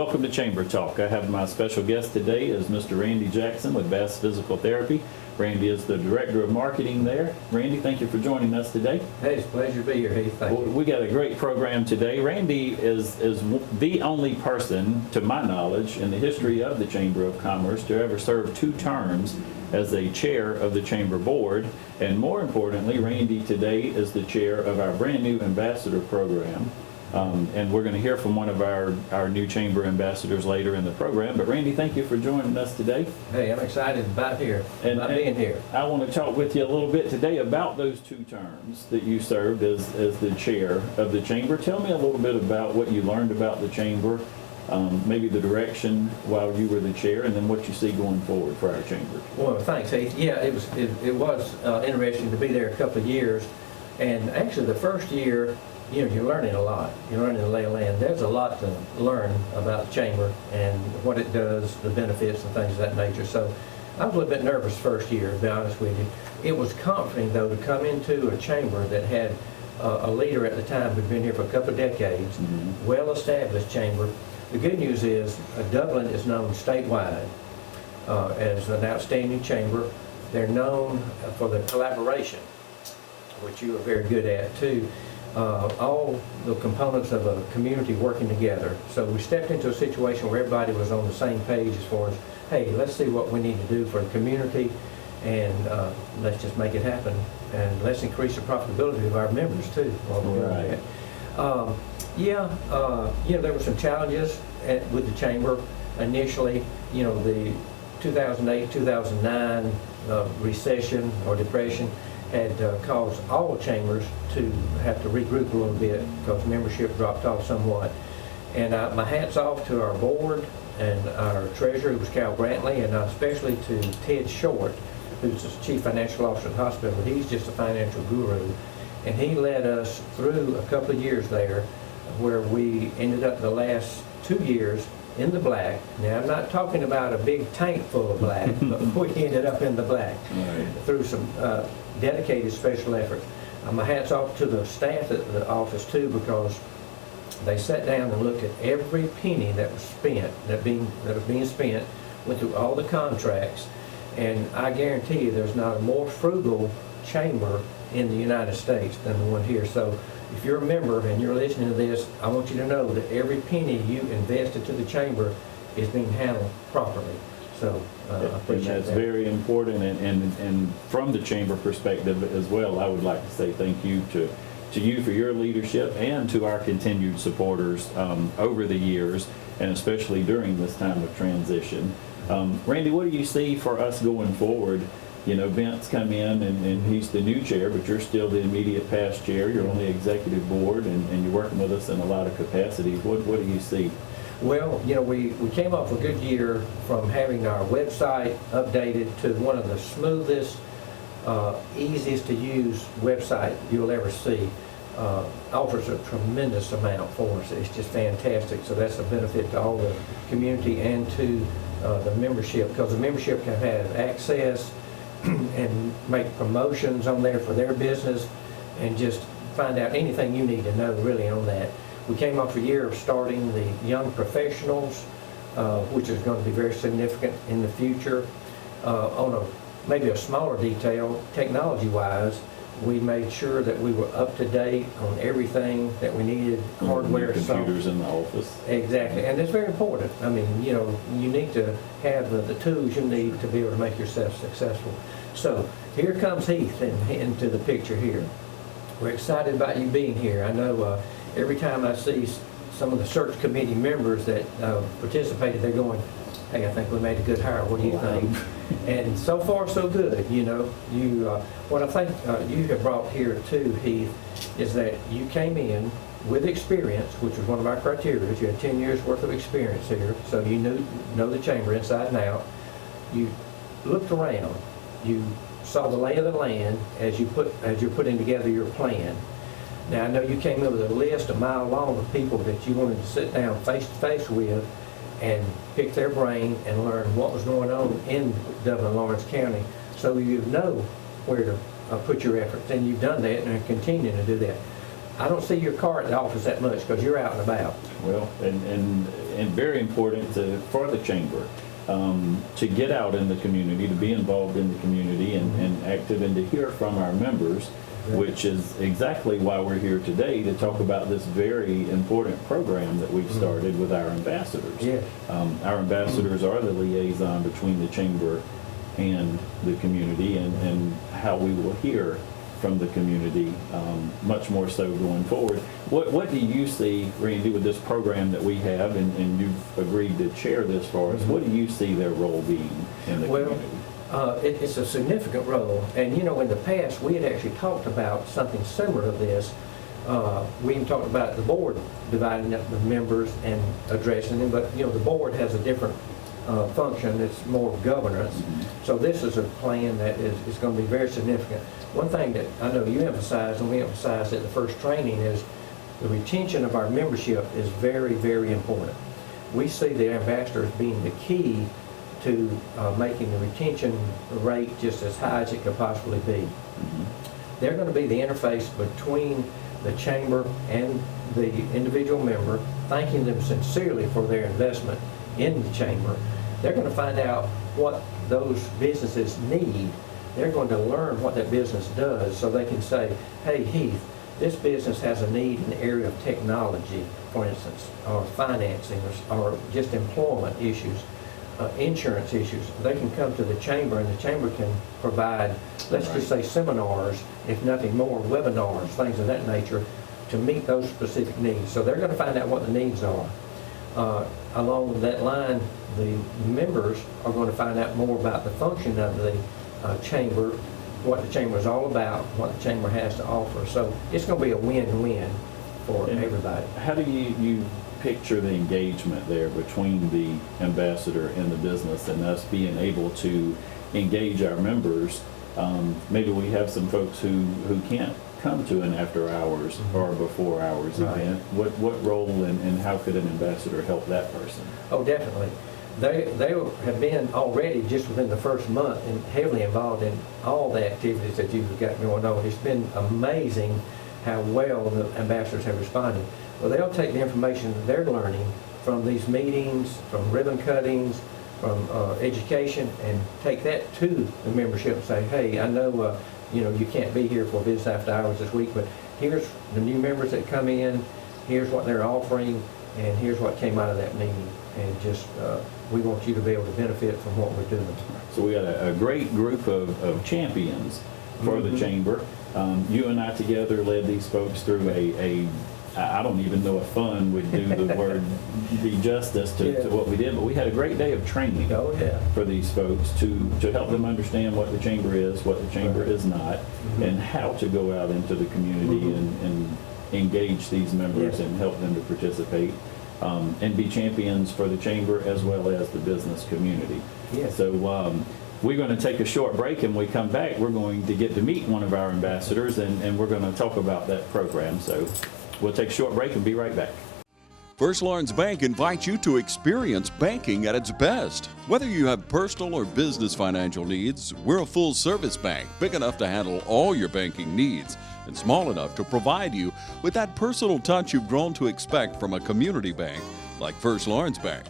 Welcome to Chamber Talk. I have my special guest today is Mr. Randy Jackson with Bass Physical Therapy. Randy is the Director of Marketing there. Randy, thank you for joining us today. Hey, it's a pleasure to be here, Heath. Thank you. We got a great program today. Randy is the only person, to my knowledge, in the history of the Chamber of Commerce to ever serve 2 terms as a chair of the Chamber Board. And more importantly, Randy today is the chair of our brand new ambassador program. And we're going to hear from one of our new Chamber ambassadors later in the program. But Randy, thank you for joining us today. Hey, I'm excited about being here. I want to talk with you a little bit today about those 2 terms that you served as the chair of the Chamber. Tell me a little bit about what you learned about the Chamber, maybe the direction while you were the chair, and then what you see going forward for our Chamber. Well, thanks, Heath. Yeah, it was interesting to be there a couple of years. And actually, the first year, you're learning a lot. You're learning the lay of land. There's a lot to learn about the Chamber and what it does, the benefits and things of that nature. So I was a little bit nervous first year, to be honest with you. It was comforting, though, to come into a Chamber that had a leader at the time who'd been here for a couple of decades, well-established Chamber. The good news is Dublin is known statewide as an outstanding Chamber. They're known for the collaboration, which you are very good at, too. All the components of a community working together. So we stepped into a situation where everybody was on the same page as far as, hey, let's see what we need to do for the community, and let's just make it happen, and let's increase the profitability of our members too. Right. There were some challenges with the Chamber initially. The 2008-2009 recession or depression had caused all chambers to have to regroup a little bit because membership dropped off somewhat. And my hat's off to our board and our treasurer, who was Cal Brantley, and especially to Ted Short, who's the chief financial officer at the hospital. He's just a financial guru. And he led us through a couple of years there where we ended up the last 2 years in the black. Now, I'm not talking about a big tank full of black, but we ended up in the black through some dedicated special efforts. My hat's off to the staff at the office too, because they sat down and looked at every penny that was spent, that was being spent, went through all the contracts, and I guarantee you there's not a more frugal chamber in the United States than the one here. So if you're a member and you're listening to this, I want you to know that every penny you invested to the chamber is being handled properly. So I appreciate that's that. very important, and from the Chamber perspective as well, I would like to say thank you to you for your leadership and to our continued supporters over the years, and especially during this time of transition. Randy, what do you see for us going forward? Vince come in and he's the new chair, but you're still the immediate past chair. You're on the executive board, and you're working with us in a lot of capacities. What do you see? Well, we came off a good year from having our website updated to one of the smoothest, easiest to use website you'll ever see. Offers a tremendous amount for us. It's just fantastic. So that's a benefit to all the community and to the membership, because the membership can have access and make promotions on there for their business and just find out anything you need to know really on that. We came off a year of starting the Young Professionals, which is going to be very significant in the future. On maybe a smaller detail, technology-wise, we made sure that we were up to date on everything that we needed, hardware, computers in the office. Exactly, and it's very important. I mean, you need to have the tools you need to be able to make yourself successful. So here comes Heath into the picture here. We're excited about you being here. I know every time I see some of the search committee members that participated, they're going, hey, I think we made a good hire. What do you think? And so far, so good. What I think you have brought here too, Heath, is that you came in with experience, which was one of our criteria. You had 10 years worth of experience here, so you know the chamber inside and out. You looked around. You saw the lay of the land as you're putting together your plan. Now, I know you came up with a list a mile long of people that you wanted to sit down face to face with and pick their brain and learn what was going on in Dublin, Lawrence County, so you know where to put your efforts. And you've done that and are continuing to do that. I don't see your car at the office that much because you're out and about. Well, and very important for the chamber to get out in the community, to be involved in the community and active, and to hear from our members, which is exactly why we're here today, to talk about this very important program that we've started with our ambassadors. Yeah. Our ambassadors are the liaison between the chamber and the community, and how we will hear from the community, much more so going forward. What do you see, Randy, with this program that we have, and you've agreed to chair this for us? What do you see their role being in the community? It's a significant role, and you know, in the past, we had actually talked about something similar to this. We even talked about the board dividing up the members and addressing them, but you know, the board has a different function. It's more governance. So this is a plan that is going to be very significant. One thing that I know you emphasized, and we emphasized at the first training, is the retention of our membership is very, very important. We see the ambassadors being the key to making the retention rate just as high as it could possibly be. They're going to be the interface between the chamber and the individual member, thanking them sincerely for their investment in the chamber. They're going to find out what those businesses need. They're going to learn what that business does, so they can say, hey, Heath, this business has a need in the area of technology, for instance, or financing, or just employment issues, insurance issues. They can come to the chamber, and the chamber can provide, let's just say, seminars, if nothing more, webinars, things of that nature, to meet those specific needs. So they're going to find out what the needs are. Along that line, the members are going to find out more about the function of the chamber, what the chamber is all about, what the chamber has to offer. So it's going to be a win-win for everybody. How do you picture the engagement there between the ambassador and the business, and us being able to engage our members? Maybe we have some folks who can't come to an after hours or before hours event. What role and how could an ambassador help that person? Oh, definitely. They have been already, just within the first month, and heavily involved in all the activities that you've got going on. It's been amazing how well the ambassadors have responded. Well, they'll take the information that they're learning from these meetings, from ribbon cuttings, from education, and take that to the membership and say, hey, I know you know, you can't be here for business after hours this week, but here's the new members that come in, here's what they're offering, and here's what came out of that meeting. And just, we want you to be able to benefit from what we're doing. So we got a great group of champions for the chamber. You and I together led these folks through I don't even know if fun would do the word be justice to what we did, but we had a great day of training for these folks to help them understand what the chamber is, what the chamber is not, and how to go out into the community and engage these members and help them to participate and be champions for the chamber as well as the business community. So we're going to take a short break, and when we come back, we're going to get to meet one of our ambassadors, and we're going to talk about that program. So we'll take a short break and be right back. First Lawrence Bank invites you to experience banking at its best. Whether you have personal or business financial needs, we're a full-service bank, big enough to handle all your banking needs and small enough to provide you with that personal touch you've grown to expect from a community bank like First Lawrence Bank.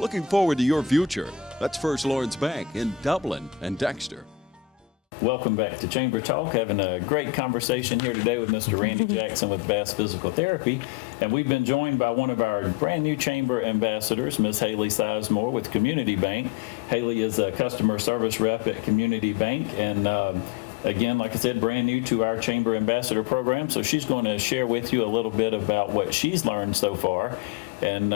Looking forward to your future. That's First Lawrence Bank in Dublin and Dexter. Welcome back to Chamber Talk. Having a great conversation here today with Mr. Randy Jackson with Bass Physical Therapy. And we've been joined by one of our brand new chamber ambassadors, Ms. Haley Sizemore with Community Bank. Haley is a customer service rep at Community Bank, and again, like I said, brand new to our Chamber Ambassador program. So she's going to share with you a little bit about what she's learned so far and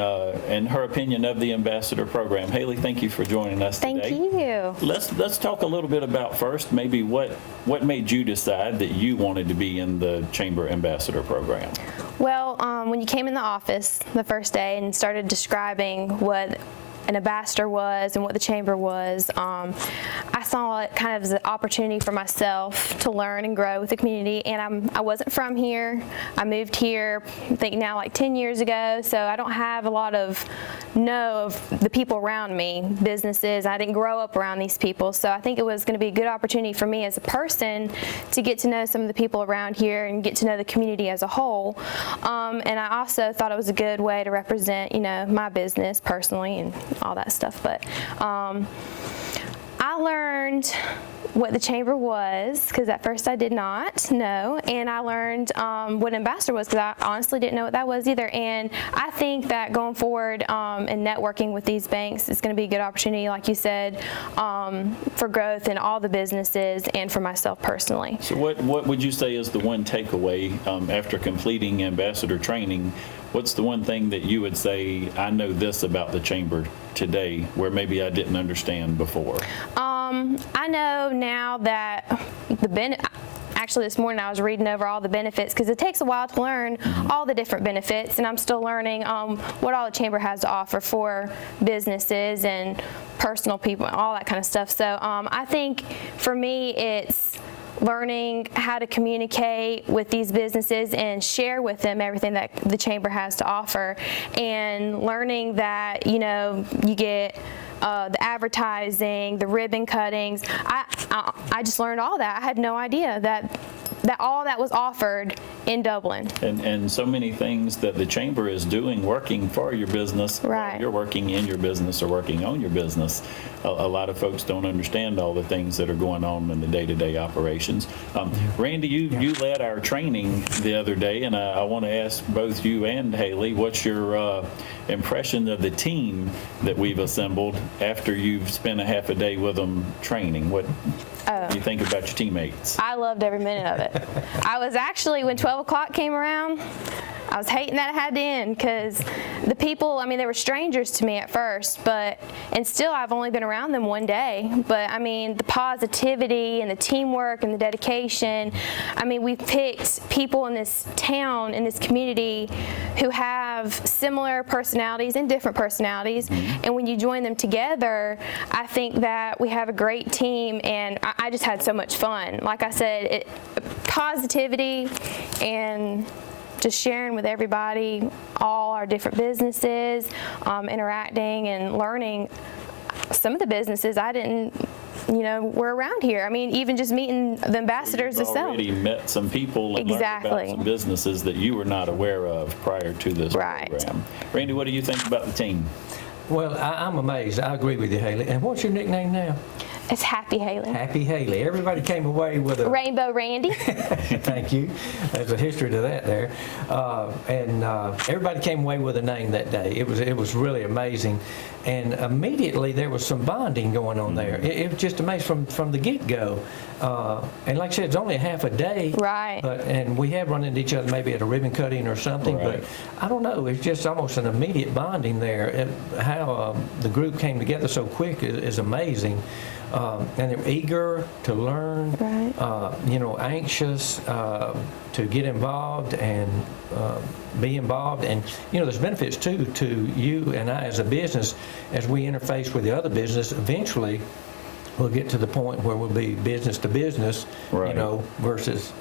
her opinion of the Ambassador program. Haley, thank you for joining us today. Thank you. Let's talk a little bit about first, maybe what made you decide that you wanted to be in the Chamber Ambassador program? Well, when you came in the office the first day and started describing what an ambassador was and what the chamber was, I saw it kind of as an opportunity for myself to learn and grow with the community. And I wasn't from here. I moved here, I think now like 10 years ago, so I don't have a lot of know of the people around me, businesses. I didn't grow up around these people, so I think it was going to be a good opportunity for me as a person to get to know some of the people around here and get to know the community as a whole. And I also thought it was a good way to represent, you know, my business personally and all that stuff. But I learned what the chamber was, because at first I did not know, and I learned what ambassador was, because I honestly didn't know what that was either. And I think that going forward and networking with these banks is going to be a good opportunity, like you said, for growth in all the businesses and for myself personally. So what would you say is the one takeaway after completing ambassador training? What's the one thing that you would say, I know this about the chamber today, where maybe I didn't understand before? I know now that actually this morning I was reading over all the benefits, because it takes a while to learn all the different benefits, and I'm still learning what all the chamber has to offer for businesses and personal people and all that kind of stuff. So I think for me it's learning how to communicate with these businesses and share with them everything that the chamber has to offer, and learning that, you know, you get the advertising, the ribbon cuttings. I just learned all that. I had no idea that all that was offered in Dublin. And so many things that the chamber is doing, working for your business, right. You're working in your business or working on your business. A lot of folks don't understand all the things that are going on in the day-to-day operations. Randy, you led our training the other day, and I want to ask both you and Haley, what's your impression of the team that we've assembled after you've spent a half a day with them training? What do you think about your teammates? I loved every minute of it. I was actually, when 12 o'clock came around, I was hating that it had to end, because the people, I mean, they were strangers to me at first, and still I've only been around them one day, but I mean, the positivity and the teamwork and the dedication, I mean, we've picked people in this town, in this community, who have similar personalities and different personalities, and when you join them together, I think that we have a great team, and I just had so much fun. Like I said, positivity and just sharing with everybody all our different businesses, interacting and learning. Some of the businesses I didn't, you know, were around here. I mean, even just meeting the ambassadors so you've itself. Already met some people and Exactly. learned about some businesses that you were not aware of prior to this Right. program. Randy, what do you think about the team? Well, I'm amazed. I agree with you, Haley. And what's your nickname now? It's Happy Haley. Happy Haley. Everybody came away with a... Rainbow Randy. Thank you. There's a history to that there. And everybody came away with a name that day. It was really amazing. And immediately there was some bonding going on there. It was just amazing from the get-go. And like I said, it's only a half a day. Right. And we have run into each other maybe at a ribbon cutting or something. Right. But I don't know. It's just almost an immediate bonding there. How the group came together so quick is amazing. And they're eager to learn, Right. you know, anxious to get involved and be involved. And, you know, there's benefits, too, to you and I as a business. As we interface with the other business, eventually we'll get to the point where we'll be business to business, Right. you know, versus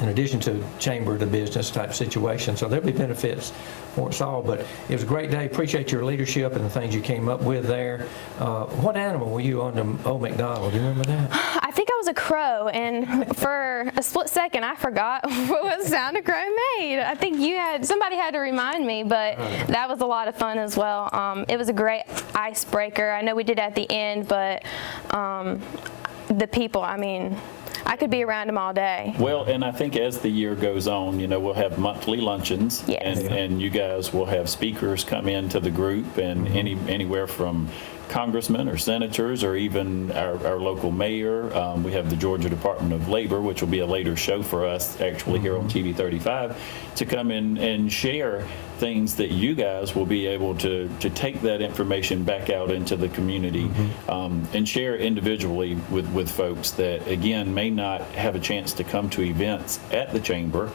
in addition to chamber to business type situation. So there'll be benefits for us all. But it was a great day. Appreciate your leadership and the things you came up with there. What animal were you on the old McDonald? Do you remember that? I think I was a crow, and for a split second I forgot what sound a crow made. I think somebody had to remind me, but that was a lot of fun as well. It was a great icebreaker. I know we did at the end, but the people, I mean, I could be around them all day. Well, and I think as the year goes on, you know, we'll have monthly luncheons. Yes. And you guys will have speakers come into the group, and anywhere from congressmen or senators or even our local mayor. We have the Georgia Department of Labor, which will be a later show for us actually here on TV 35, to come in and share things that you guys will be able to take that information back out into the community and share individually with folks that, again, may not have a chance to come to events at the chamber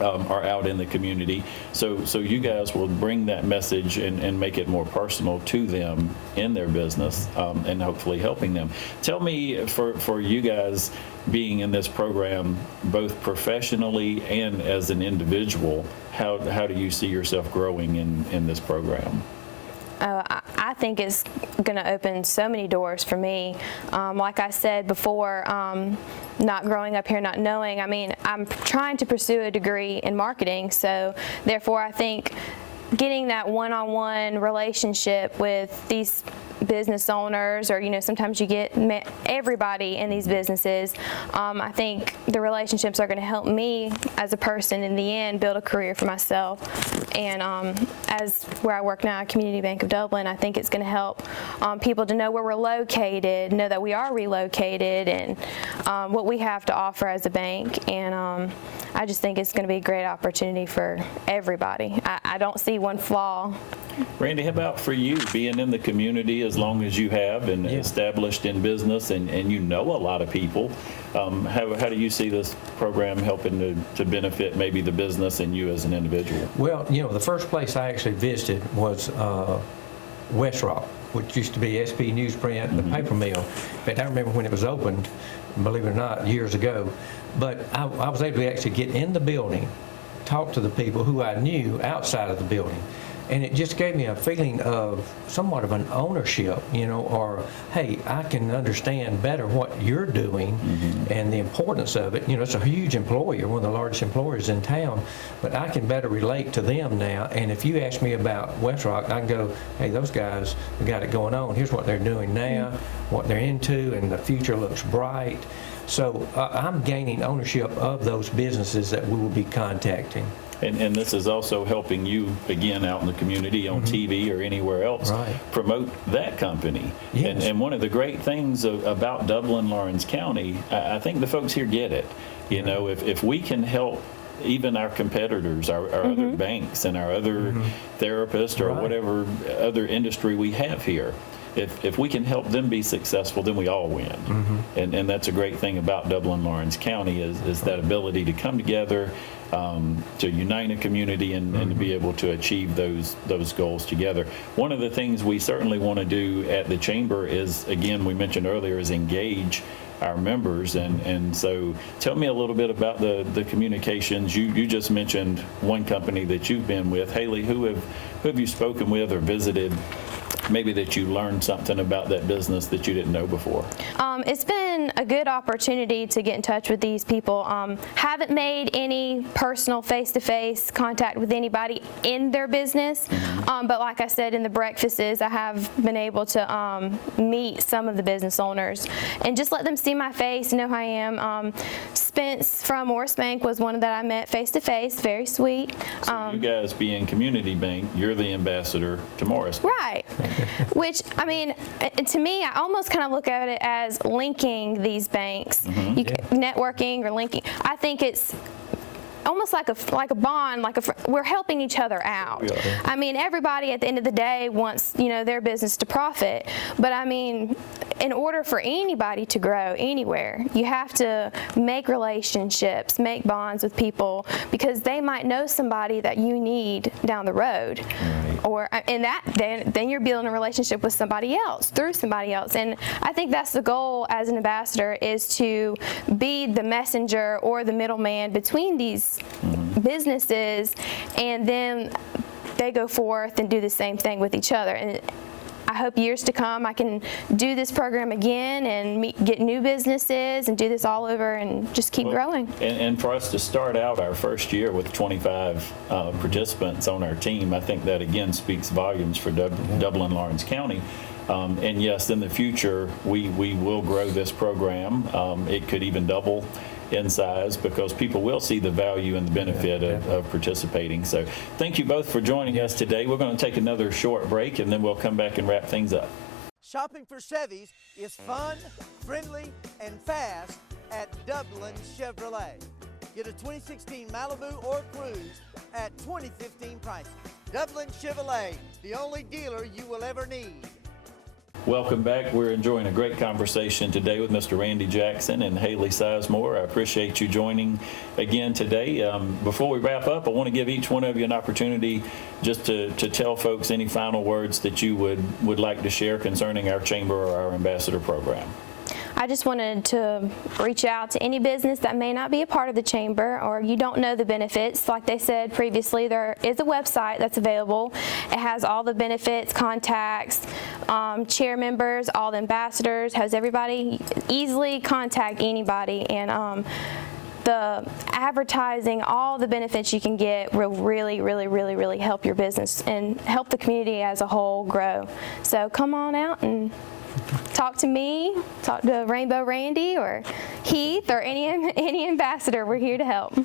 or out in the community. So you guys will bring that message and make it more personal to them in their business and hopefully helping them. Tell me, for you guys being in this program, both professionally and as an individual, how do you see yourself growing in this program? I think it's going to open so many doors for me. Like I said before, not growing up here, not knowing, I mean, I'm trying to pursue a degree in marketing, so therefore I think getting that one-on-one relationship with these business owners, or sometimes you get everybody in these businesses, I think the relationships are going to help me as a person in the end build a career for myself. And as where I work now at Community Bank of Dublin, I think it's going to help people to know where we're located, know that we are relocated, and what we have to offer as a bank. And I just think it's going to be a great opportunity for everybody. I don't see one flaw. Randy, how about for you, being in the community as long as you have and established in business, and you know a lot of people, how do you see this program helping to benefit maybe the business and you as an individual? Well, the first place I actually visited was West Rock, which used to be SP Newsprint, the paper mill. In fact, I remember when it was opened, believe it or not, years ago. But I was able to actually get in the building, talk to the people who I knew outside of the building. And it just gave me a feeling of somewhat of an ownership, or, hey, I can understand better what you're doing and the importance of it. It's a huge employer, one of the largest employers in town, but I can better relate to them now. And if you ask me about West Rock, I can go, hey, those guys have got it going on. Here's what they're doing now, what they're into, and the future looks bright. So I'm gaining ownership of those businesses that we will be contacting. And this is also helping you, again, out in the community on TV or anywhere else, promote that company. Yes. And one of the great things about Dublin-Lawrence County, I think the folks here get it. If we can help even our competitors, our other banks and our other therapists or whatever other industry we have here, if we can help them be successful, then we all win. And that's a great thing about Dublin-Lawrence County is that ability to come together, to unite a community and to be able to achieve those goals together. One of the things we certainly want to do at the Chamber is, again, we mentioned earlier, is engage our members. And so tell me a little bit about the communications. You just mentioned one company that you've been with. Haley, who have you spoken with or visited, maybe that you learned something about that business that you didn't know before? It's been a good opportunity to get in touch with these people. Haven't made any personal face-to-face contact with anybody in their business, but like I said in the breakfasts, I have been able to meet some of the business owners and just let them see my face, know who I am. Spence from Morris Bank was one that I met face-to-face, very sweet. So you guys being Community Bank, you're the ambassador to Morris. Right. Which, I mean, to me, I almost kind of look at it as linking these banks, networking or linking. I think it's almost like a bond, we're helping each other out. I mean, everybody at the end of the day wants, their business to profit. But I mean, in order for anybody to grow anywhere, you have to make relationships, make bonds with people, because they might know somebody that you need down the road. Or then you're building a relationship with somebody else, through somebody else. And I think that's the goal as an ambassador, is to be the messenger or the middleman between these businesses, and then they go forth and do the same thing with each other. And I hope years to come I can do this program again and get new businesses and do this all over and just keep growing. And for us to start out our first year with 25 participants on our team, I think that again speaks volumes for Dublin-Lawrence County. And yes, in the future, we will grow this program. It could even double in size, because people will see the value and the benefit of participating. So thank you both for joining us today. We're going to take another short break, and then we'll come back and wrap things up. Shopping for Chevys is fun, friendly, and fast at Dublin Chevrolet. Get a 2016 Malibu or Cruze at 2015 prices. Dublin Chevrolet, the only dealer you will ever need. Welcome back. We're enjoying a great conversation today with Mr. Randy Jackson and Haley Sizemore. I appreciate you joining again today. Before we wrap up, I want to give each one of you an opportunity just to tell folks any final words that you would like to share concerning our Chamber or our Ambassador program. I just wanted to reach out to any business that may not be a part of the chamber or you don't know the benefits. Like they said previously, there is a website that's available. It has all the benefits, contacts, chair members, all the ambassadors, has everybody easily contact anybody. And the advertising, all the benefits you can get will really help your business and help the community as a whole grow. So come on out and talk to me, talk to Rainbow Randy or Heath or any ambassador. We're here to help.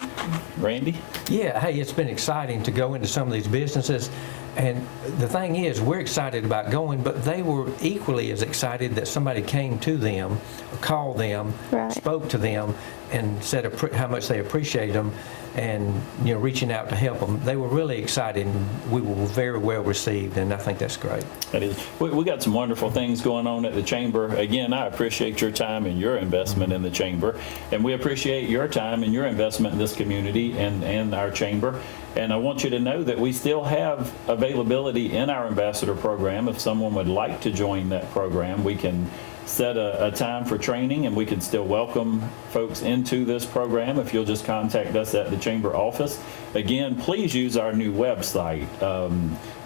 Randy? Yeah, hey, it's been exciting to go into some of these businesses. And the thing is, we're excited about going, but they were equally as excited that somebody came to them, called them, Right. spoke to them, and said how much they appreciate them, and reaching out to help them. They were really excited, and we were very well received, and I think that's great. That is. We got some wonderful things going on at the chamber. Again, I appreciate your time and your investment in the chamber, and we appreciate your time and your investment in this community and our chamber. And I want you to know that we still have availability in our ambassador program. If someone would like to join that program, we can set a time for training, and we can still welcome folks into this program if you'll just contact us at the chamber office. Again, please use our new website.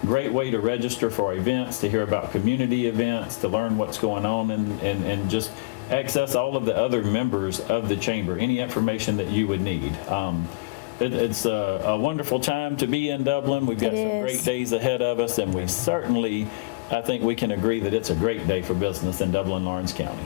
Great way to register for events, to hear about community events, to learn what's going on, and just access all of the other members of the chamber, any information that you would need. It's a wonderful time to be in Dublin. We've got some great days ahead of us, and we certainly, I think we can agree that it's a great day for business in Dublin, Lawrence County.